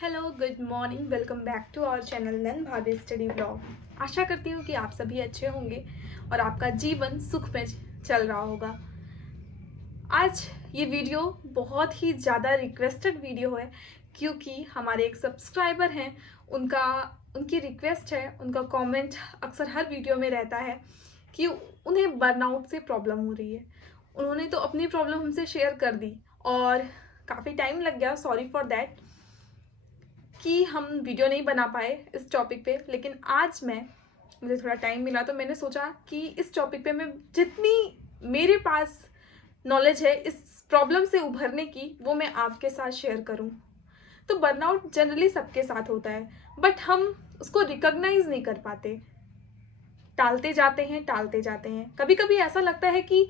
Hello good morning, welcome back to our channel नन भाभी study blog. आशा करती हूँ कि आप सभी अच्छे होंगे और आपका जीवन सुख में चल रहा होगा। आज ये वीडियो बहुत ही ज़्यादा रिक्वेस्टेड वीडियो है क्योंकि हमारे एक सब्सक्राइबर हैं, उनकी रिक्वेस्ट है, उनका कमेंट अक्सर हर वीडियो में रहता है कि उन्हें बर्नआउट से प्रॉब्लम हो रही है। उन्होंने तो अपनी प्रॉब्लम हमसे शेयर कर दी और काफ़ी टाइम लग गया, सॉरी फॉर दैट कि हम वीडियो नहीं बना पाए इस टॉपिक पे। लेकिन आज मुझे थोड़ा टाइम मिला तो मैंने सोचा कि इस टॉपिक पे मैं जितनी मेरे पास नॉलेज है इस प्रॉब्लम से उभरने की, वो मैं आपके साथ शेयर करूं। तो बर्नआउट जनरली सबके साथ होता है, बट हम उसको रिकॉग्नाइज नहीं कर पाते, टालते जाते हैं। कभी कभी ऐसा लगता है कि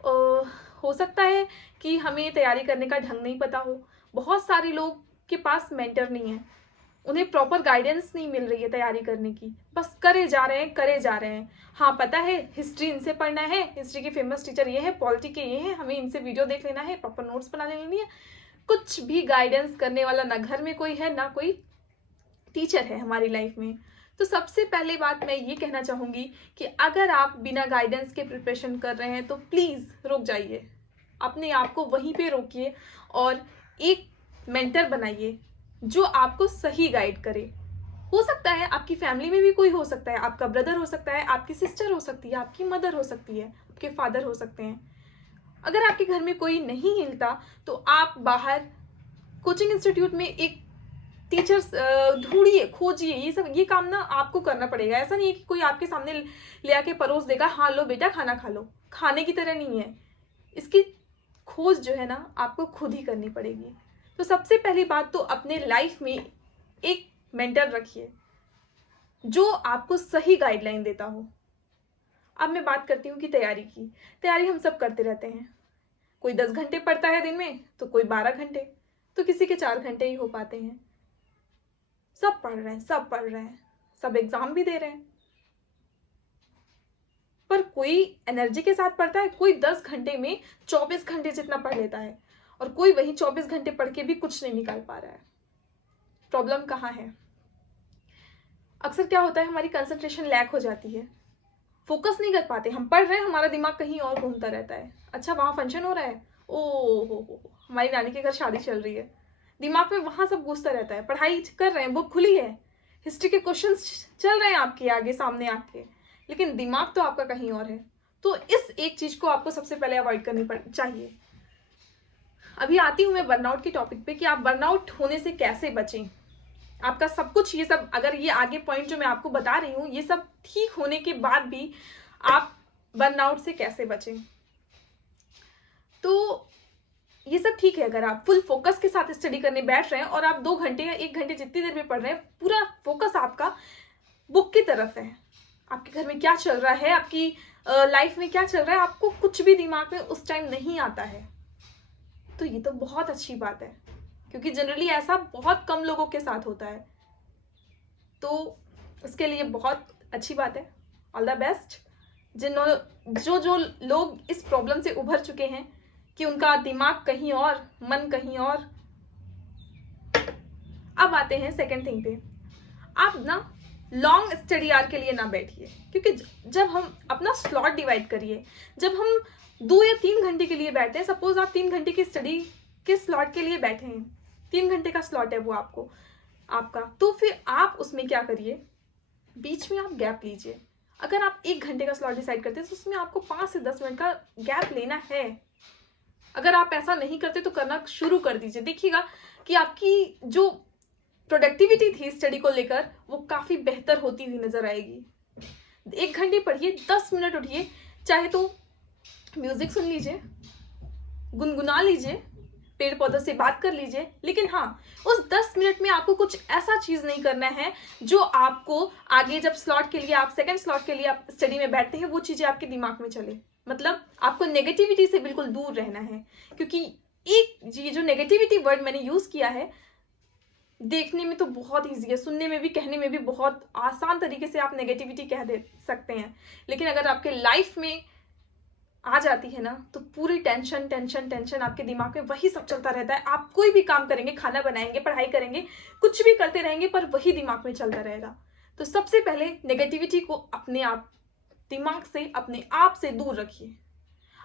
हो सकता है कि हमें तैयारी करने का ढंग नहीं पता हो। बहुत सारे लोग के पास मेंटर नहीं है, उन्हें प्रॉपर गाइडेंस नहीं मिल रही है तैयारी करने की, बस करे जा रहे हैं। हाँ, पता है हिस्ट्री इनसे पढ़ना है, हिस्ट्री के फेमस टीचर ये है, पॉलिटी के ये है, हमें इनसे वीडियो देख लेना है, प्रॉपर नोट्स बना लेनी है। कुछ भी गाइडेंस करने वाला ना घर में कोई है, ना कोई टीचर है हमारी लाइफ में। तो सबसे पहले बात मैं ये कहना चाहूँगी कि अगर आप बिना गाइडेंस के प्रिपरेशन कर रहे हैं तो प्लीज़ रुक जाइए, अपने आप को वहीं पे रोकिए और एक मेंटर बनाइए जो आपको सही गाइड करे। हो सकता है आपकी फैमिली में भी कोई हो सकता है, आपका ब्रदर हो सकता है, आपकी सिस्टर हो सकती है, आपकी मदर हो सकती है, आपके फादर हो सकते हैं। अगर आपके घर में कोई नहीं हिलता तो आप बाहर कोचिंग इंस्टीट्यूट में एक टीचर्स ढूंढिए, खोजिए। ये काम ना आपको करना पड़ेगा। ऐसा नहीं है कि कोई आपके सामने ले आके परोस देगा, हाँ लो बेटा खाना खा लो, खाने की तरह नहीं है। इसकी खोज जो है ना आपको खुद ही करनी पड़ेगी। तो सबसे पहली बात तो अपने लाइफ में एक मेंटर रखिए जो आपको सही गाइडलाइन देता हो। अब मैं बात करती हूँ कि तैयारी हम सब करते रहते हैं। कोई 10 घंटे पढ़ता है दिन में, तो कोई 12 घंटे, तो किसी के 4 घंटे ही हो पाते हैं। सब पढ़ रहे हैं, सब एग्जाम भी दे रहे हैं, पर कोई एनर्जी के साथ पढ़ता है। कोई 10 घंटे में 24 घंटे जितना पढ़ लेता है और कोई वही 24 घंटे पढ़ के भी कुछ नहीं निकाल पा रहा है। प्रॉब्लम कहाँ है? अक्सर क्या होता है, हमारी कंसंट्रेशन लैक हो जाती है, फोकस नहीं कर पाते। हम पढ़ रहे हैं, हमारा दिमाग कहीं और घूमता रहता है। अच्छा, वहाँ फंक्शन हो रहा है, ओ हो, हमारी नानी के घर शादी चल रही है, दिमाग में वहाँ सब घुसता रहता है। पढ़ाई कर रहे हैं, बुक खुली है, हिस्ट्री के क्वेश्चंस चल रहे हैं आपके आगे सामने आके, लेकिन दिमाग तो आपका कहीं और है। तो इस एक चीज को आपको सबसे पहले अवॉइड करनी चाहिए। अभी आती हूँ मैं बर्नआउट के टॉपिक पे कि आप बर्नआउट होने से कैसे बचें। आपका सब कुछ, ये सब, अगर ये आगे पॉइंट जो मैं आपको बता रही हूँ, ये सब ठीक होने के बाद भी आप बर्नआउट से कैसे बचें। तो ये सब ठीक है अगर आप फुल फोकस के साथ स्टडी करने बैठ रहे हैं और आप 2 घंटे या 1 घंटे जितनी देर में पढ़ रहे हैं, पूरा फोकस आपका बुक की तरफ है। आपके घर में क्या चल रहा है, आपकी लाइफ में क्या चल रहा है, आपको कुछ भी दिमाग में उस टाइम नहीं आता है, तो ये तो बहुत अच्छी बात है, क्योंकि जनरली ऐसा बहुत कम लोगों के साथ होता है। तो इसके लिए बहुत अच्छी बात है। ऑल द बेस्ट जो लोग इस प्रॉब्लम से उभर चुके हैं कि उनका दिमाग कहीं और, मन कहीं और। अब आते हैं सेकंड थिंग पे। आप ना लॉन्ग स्टडी आवर के लिए ना बैठिए, क्योंकि जब हम अपना स्लॉट डिवाइड करिए, जब हम 2 या 3 घंटे के लिए बैठते हैं, सपोज आप 3 घंटे की स्टडी के स्लॉट के लिए बैठे हैं, 3 घंटे का स्लॉट है वो आपका, तो फिर आप उसमें क्या करिए, बीच में आप गैप लीजिए। अगर आप 1 घंटे का स्लॉट डिसाइड करते हैं तो उसमें आपको 5 से 10 मिनट का गैप लेना है। अगर आप ऐसा नहीं करते तो करना शुरू कर दीजिए। देखिएगा कि आपकी जो प्रोडक्टिविटी थी स्टडी को लेकर, वो काफ़ी बेहतर होती हुई नजर आएगी। 1 घंटे पढ़िए, 10 मिनट उठिए, चाहे तो म्यूजिक सुन लीजिए, गुनगुना लीजिए, पेड़ पौधों से बात कर लीजिए, लेकिन हाँ, उस 10 मिनट में आपको कुछ ऐसा चीज नहीं करना है जो आपको आगे जब स्लॉट के लिए, आप सेकंड स्लॉट के लिए आप स्टडी में बैठते हैं, वो चीजें आपके दिमाग में चले। मतलब आपको नेगेटिविटी से बिल्कुल दूर रहना है, क्योंकि एक ये जो नेगेटिविटी वर्ड मैंने यूज किया है, देखने में तो बहुत ईजी है, सुनने में भी, कहने में भी बहुत आसान तरीके से आप नेगेटिविटी कह दे सकते हैं, लेकिन अगर आपके लाइफ में आ जाती है ना, तो पूरी टेंशन टेंशन टेंशन आपके दिमाग में वही सब चलता रहता है। आप कोई भी काम करेंगे, खाना बनाएंगे, पढ़ाई करेंगे, कुछ भी करते रहेंगे, पर वही दिमाग में चलता रहेगा। तो सबसे पहले नेगेटिविटी को अपने आप दिमाग से, अपने आप से दूर रखिए।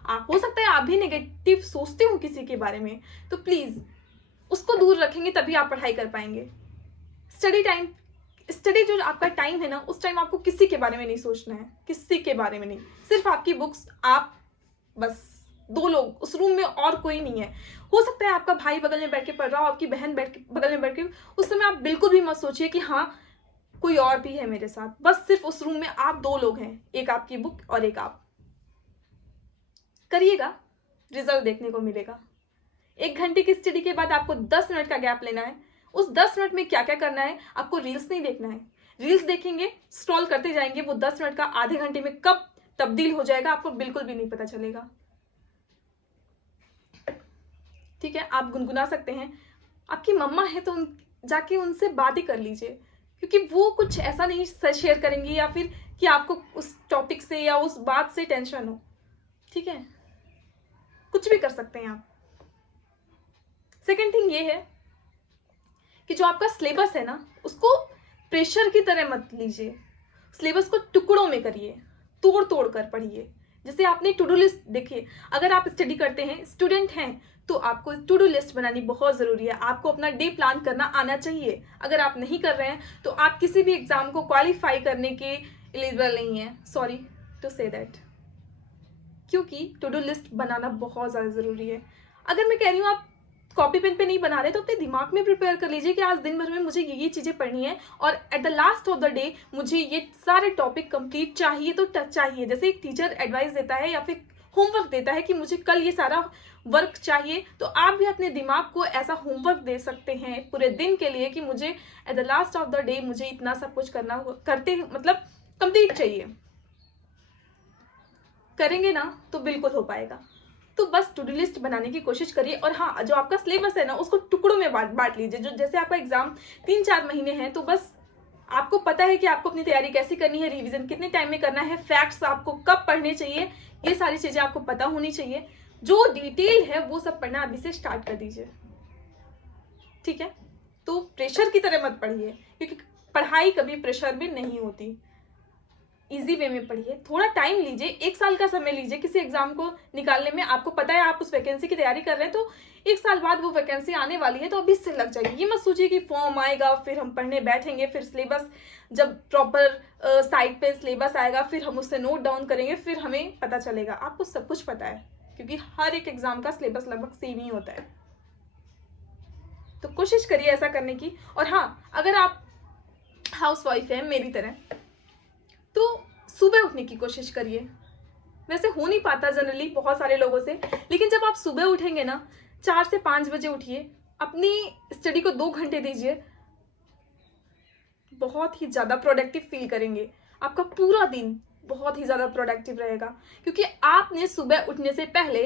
आप हो सकता है आप भी नेगेटिव सोचते हो किसी के बारे में, तो प्लीज उसको दूर रखेंगे तभी आप पढ़ाई कर पाएंगे। स्टडी जो आपका टाइम है ना, उस टाइम आपको किसी के बारे में नहीं सोचना है, किसी के बारे में नहीं, सिर्फ आपकी बुक्स, आप, बस 2 लोग उस रूम में, और कोई नहीं है। हो सकता है आपका भाई बगल में बैठ के पढ़ रहा हो, आपकी बहन बगल में बैठ के, उस समय आप बिल्कुल भी मत सोचिए कि हाँ कोई और भी है मेरे साथ। बस सिर्फ उस रूम में आप 2 लोग हैं, एक आपकी बुक और एक आप। करिएगा, रिजल्ट देखने को मिलेगा। 1 घंटे की स्टडी के बाद आपको 10 मिनट का गैप लेना है। उस 10 मिनट में क्या क्या करना है, आपको रील्स नहीं देखना है। रील्स देखेंगे, स्क्रॉल करते जाएंगे, वो 10 मिनट का आधे घंटे में कब तब्दील हो जाएगा आपको बिल्कुल भी नहीं पता चलेगा। ठीक है, आप गुनगुना सकते हैं, आपकी मम्मा है तो जाके उनसे बात ही कर लीजिए, क्योंकि वो कुछ ऐसा नहीं शेयर करेंगी या फिर कि आपको उस टॉपिक से या उस बात से टेंशन हो। ठीक है, कुछ भी कर सकते हैं आप। सेकेंड थिंग ये है कि जो आपका सिलेबस है ना, उसको प्रेशर की तरह मत लीजिए। सिलेबस को टुकड़ों में करिए, तोड़ तोड़ कर पढ़िए। जैसे आपने टू डू लिस्ट, देखिए अगर आप स्टडी करते हैं, स्टूडेंट हैं, तो आपको टू डू लिस्ट बनानी बहुत ज़रूरी है। आपको अपना डे प्लान करना आना चाहिए। अगर आप नहीं कर रहे हैं तो आप किसी भी एग्जाम को क्वालिफाई करने के एलिजिबल नहीं है, सॉरी टू से दैट, क्योंकि टू डू लिस्ट बनाना बहुत ज़्यादा ज़रूरी है। अगर मैं कह रही हूँ आप कॉपी पेन पे नहीं बना रहे, तो अपने दिमाग में प्रिपेयर कर लीजिए कि आज दिन भर में मुझे ये चीज़ें पढ़नी है और at the last of the day मुझे ये सारे टॉपिक कंप्लीट चाहिए, तो टच चाहिए। जैसे एक टीचर एडवाइस देता है या फिर होमवर्क देता है कि मुझे कल ये सारा वर्क चाहिए, तो आप भी अपने दिमाग को ऐसा होमवर्क दे सकते हैं पूरे दिन के लिए कि मुझे at the last of the day मुझे इतना सब कुछ मतलब कंप्लीट चाहिए। करेंगे ना तो बिल्कुल हो पाएगा। तो बस टू डू लिस्ट बनाने की कोशिश करिए। और हाँ, जो आपका सिलेबस है ना, उसको टुकड़ों में बांट लीजिए। जो जैसे आपका एग्जाम 3-4 महीने हैं, तो बस आपको पता है कि आपको अपनी तैयारी कैसे करनी है, रिवीजन कितने टाइम में करना है, फैक्ट्स आपको कब पढ़ने चाहिए, ये सारी चीजें आपको पता होनी चाहिए। जो डिटेल है वो सब पढ़ना अभी से स्टार्ट कर दीजिए। ठीक है, तो प्रेशर की तरह मत पढ़िए, क्योंकि पढ़ाई कभी प्रेशर में नहीं होती। इजी वे में पढ़िए, थोड़ा टाइम लीजिए, 1 साल का समय लीजिए किसी एग्जाम को निकालने में। आपको पता है आप उस वैकेंसी की तैयारी कर रहे हैं, तो 1 साल बाद वो वैकेंसी आने वाली है, तो अभी से लग जाएगी। ये मत सोचिए कि फॉर्म आएगा फिर हम पढ़ने बैठेंगे, फिर सिलेबस जब प्रॉपर साइट पे सिलेबस आएगा फिर हम उससे नोट डाउन करेंगे, फिर हमें पता चलेगा। आपको सब कुछ पता है, क्योंकि हर एक एग्जाम का सिलेबस लगभग सेम ही होता है। तो कोशिश करिए ऐसा करने की। और हाँ, अगर आप हाउस वाइफ है मेरी तरह, तो सुबह उठने की कोशिश करिए। वैसे हो नहीं पाता जनरली बहुत सारे लोगों से, लेकिन जब आप सुबह उठेंगे ना, 4 से 5 बजे उठिए, अपनी स्टडी को 2 घंटे दीजिए, बहुत ही ज़्यादा प्रोडक्टिव फील करेंगे। आपका पूरा दिन बहुत ही ज़्यादा प्रोडक्टिव रहेगा, क्योंकि आपने सुबह उठने से पहले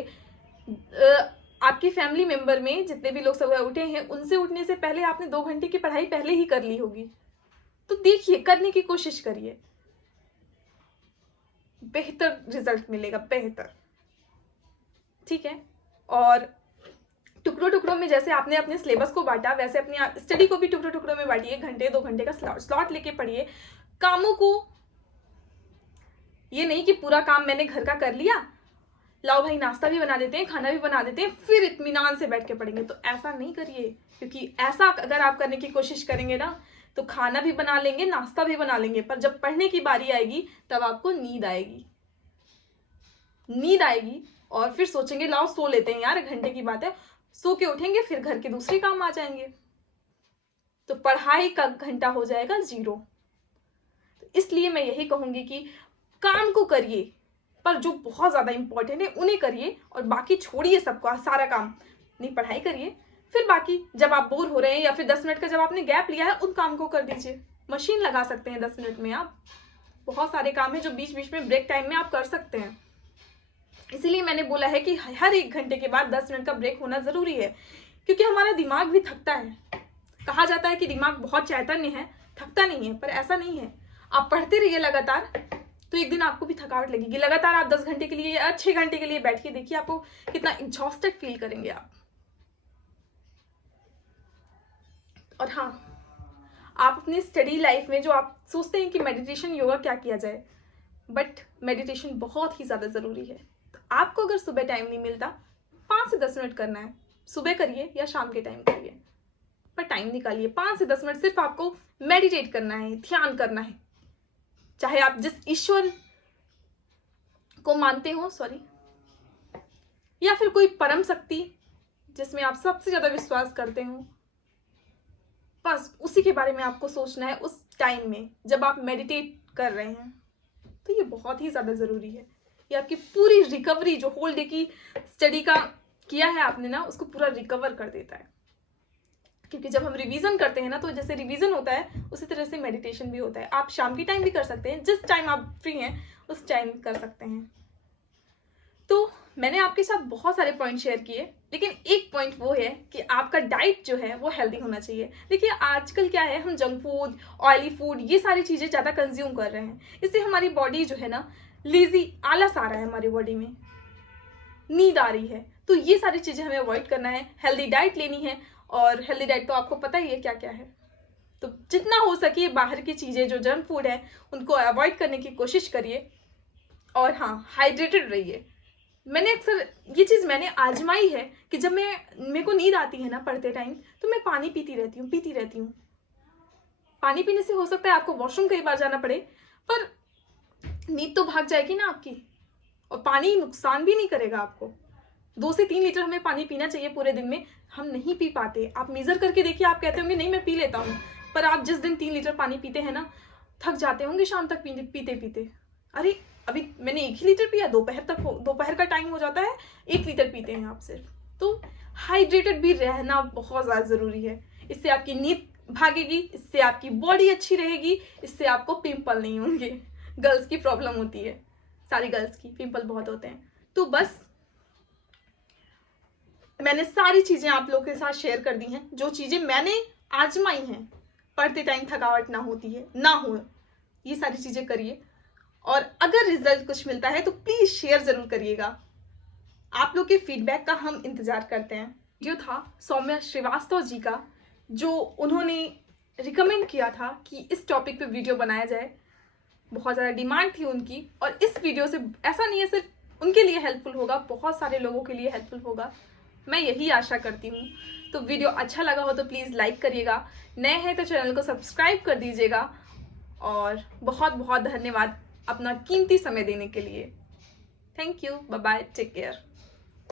आपकी फैमिली मेंबर में जितने भी लोग सुबह उठे हैं, उनसे उठने से पहले आपने 2 घंटे की पढ़ाई पहले ही कर ली होगी। तो देखिए, करने की कोशिश करिए, बेहतर रिजल्ट मिलेगा, बेहतर। ठीक है, और टुकड़ों टुकड़ों में जैसे आपने अपने सिलेबस को बांटा, वैसे अपनी स्टडी को भी टुकड़ों टुकड़ों में बांटिए। 1-2 घंटे का स्लॉट लेके पढ़िए। कामों को ये नहीं कि पूरा काम मैंने घर का कर लिया, लाओ भाई नाश्ता भी बना देते हैं, खाना भी बना देते हैं, फिर इत्मीनान से बैठ के पढ़ेंगे। तो ऐसा नहीं करिए, क्योंकि ऐसा अगर आप करने की कोशिश करेंगे ना, तो खाना भी बना लेंगे, नाश्ता भी बना लेंगे, पर जब पढ़ने की बारी आएगी तब आपको नींद आएगी और फिर सोचेंगे लाओ सो लेते हैं यार, 1 घंटे की बात है। सो के उठेंगे, फिर घर के दूसरे काम आ जाएंगे, तो पढ़ाई का घंटा हो जाएगा 0। तो इसलिए मैं यही कहूंगी कि काम को करिए, पर जो बहुत ज्यादा इंपॉर्टेंट है उन्हें करिए, और बाकी छोड़िए सबको, सारा काम नहीं, पढ़ाई करिए। फिर बाकी जब आप बोर हो रहे हैं या फिर 10 मिनट का जब आपने गैप लिया है, उन काम को कर दीजिए। मशीन लगा सकते हैं 10 मिनट में आप, बहुत सारे काम है जो बीच बीच में ब्रेक टाइम में आप कर सकते हैं। इसीलिए मैंने बोला है कि हर 1 घंटे के बाद 10 मिनट का ब्रेक होना जरूरी है, क्योंकि हमारा दिमाग भी थकता है। कहा जाता है कि दिमाग बहुत चैतन्य है, थकता नहीं है, पर ऐसा नहीं है। आप पढ़ते रहिए लगातार, तो एक दिन आपको भी थकावट लगेगी। लगातार आप 10 घंटे के लिए या 6 घंटे के लिए बैठ के देखिए, आपको कितना एग्जॉस्टेड फील करेंगे आप। और हाँ, आप अपनी स्टडी लाइफ में जो आप सोचते हैं कि मेडिटेशन योगा क्या किया जाए, बट मेडिटेशन बहुत ही ज़्यादा ज़रूरी है। तो आपको अगर सुबह टाइम नहीं मिलता, 5 से 10 मिनट करना है, सुबह करिए या शाम के टाइम करिए, पर टाइम निकालिए 5 से 10 मिनट। सिर्फ आपको मेडिटेट करना है, ध्यान करना है। चाहे आप जिस ईश्वर को मानते हो, या फिर कोई परम शक्ति जिसमें आप सबसे ज़्यादा विश्वास करते हो, बस उसी के बारे में आपको सोचना है उस टाइम में जब आप मेडिटेट कर रहे हैं। तो ये बहुत ही ज़्यादा ज़रूरी है। ये आपकी पूरी रिकवरी, जो होल डे की स्टडी का किया है आपने ना, उसको पूरा रिकवर कर देता है। क्योंकि जब हम रिवीजन करते हैं ना, तो जैसे रिवीजन होता है उसी तरह से मेडिटेशन भी होता है। आप शाम के टाइम भी कर सकते हैं, जिस टाइम आप फ्री हैं उस टाइम कर सकते हैं। तो मैंने आपके साथ बहुत सारे पॉइंट शेयर किए, लेकिन एक पॉइंट वो है कि आपका डाइट जो है वो हेल्दी होना चाहिए। देखिए आजकल क्या है, हम जंक फूड, ऑयली फूड, ये सारी चीज़ें ज़्यादा कंज्यूम कर रहे हैं। इससे हमारी बॉडी जो है ना, लेजी, आलस आ रहा है हमारी बॉडी में, नींद आ रही है। तो ये सारी चीज़ें हमें अवॉइड करना है, हेल्दी डाइट लेनी है। और हेल्दी डाइट तो आपको पता ही है क्या क्या है। तो जितना हो सके बाहर की चीज़ें, जो जंक फूड है, उनको अवॉइड करने की कोशिश करिए। और हाँ, हाइड्रेटेड रहिए। मैंने अक्सर ये चीज़ मैंने आजमाई है कि जब मेरे को नींद आती है ना पढ़ते टाइम, तो मैं पानी पीती रहती हूँ। पानी पीने से हो सकता है आपको वॉशरूम कई बार जाना पड़े, पर नींद तो भाग जाएगी ना आपकी। और पानी नुकसान भी नहीं करेगा आपको। 2 से 3 लीटर हमें पानी पीना चाहिए पूरे दिन में, हम नहीं पी पाते। आप मेजर करके देखिए, आप कहते होंगे नहीं मैं पी लेता हूँ, पर आप जिस दिन 3 लीटर पानी पीते हैं ना, थक जाते होंगे शाम तक पीते पीते। अरे अभी मैंने 1 ही लीटर पिया, दोपहर का टाइम हो जाता है, 1 लीटर पीते हैं आप सिर्फ। तो हाइड्रेटेड भी रहना बहुत ज़्यादा ज़रूरी है। इससे आपकी नींद भागेगी, इससे आपकी बॉडी अच्छी रहेगी, इससे आपको पिंपल नहीं होंगे। गर्ल्स की प्रॉब्लम होती है, सारी गर्ल्स की पिंपल बहुत होते हैं। तो बस मैंने सारी चीज़ें आप लोगों के साथ शेयर कर दी हैं, जो चीज़ें मैंने आजमाई हैं। पढ़ते टाइम थकावट ना हो, ये सारी चीज़ें करिए। और अगर रिजल्ट कुछ मिलता है तो प्लीज़ शेयर ज़रूर करिएगा। आप लोग के फीडबैक का हम इंतज़ार करते हैं। जो था सौम्या श्रीवास्तव जी का, जो उन्होंने रिकमेंड किया था कि इस टॉपिक पे वीडियो बनाया जाए। बहुत ज़्यादा डिमांड थी उनकी, और इस वीडियो से ऐसा नहीं है सिर्फ उनके लिए हेल्पफुल होगा, बहुत सारे लोगों के लिए हेल्पफुल होगा, मैं यही आशा करती हूँ। तो वीडियो अच्छा लगा हो तो प्लीज़ लाइक करिएगा, नए हैं तो चैनल को सब्सक्राइब कर दीजिएगा। और बहुत बहुत धन्यवाद अपना कीमती समय देने के लिए। Thank you, bye bye, take care.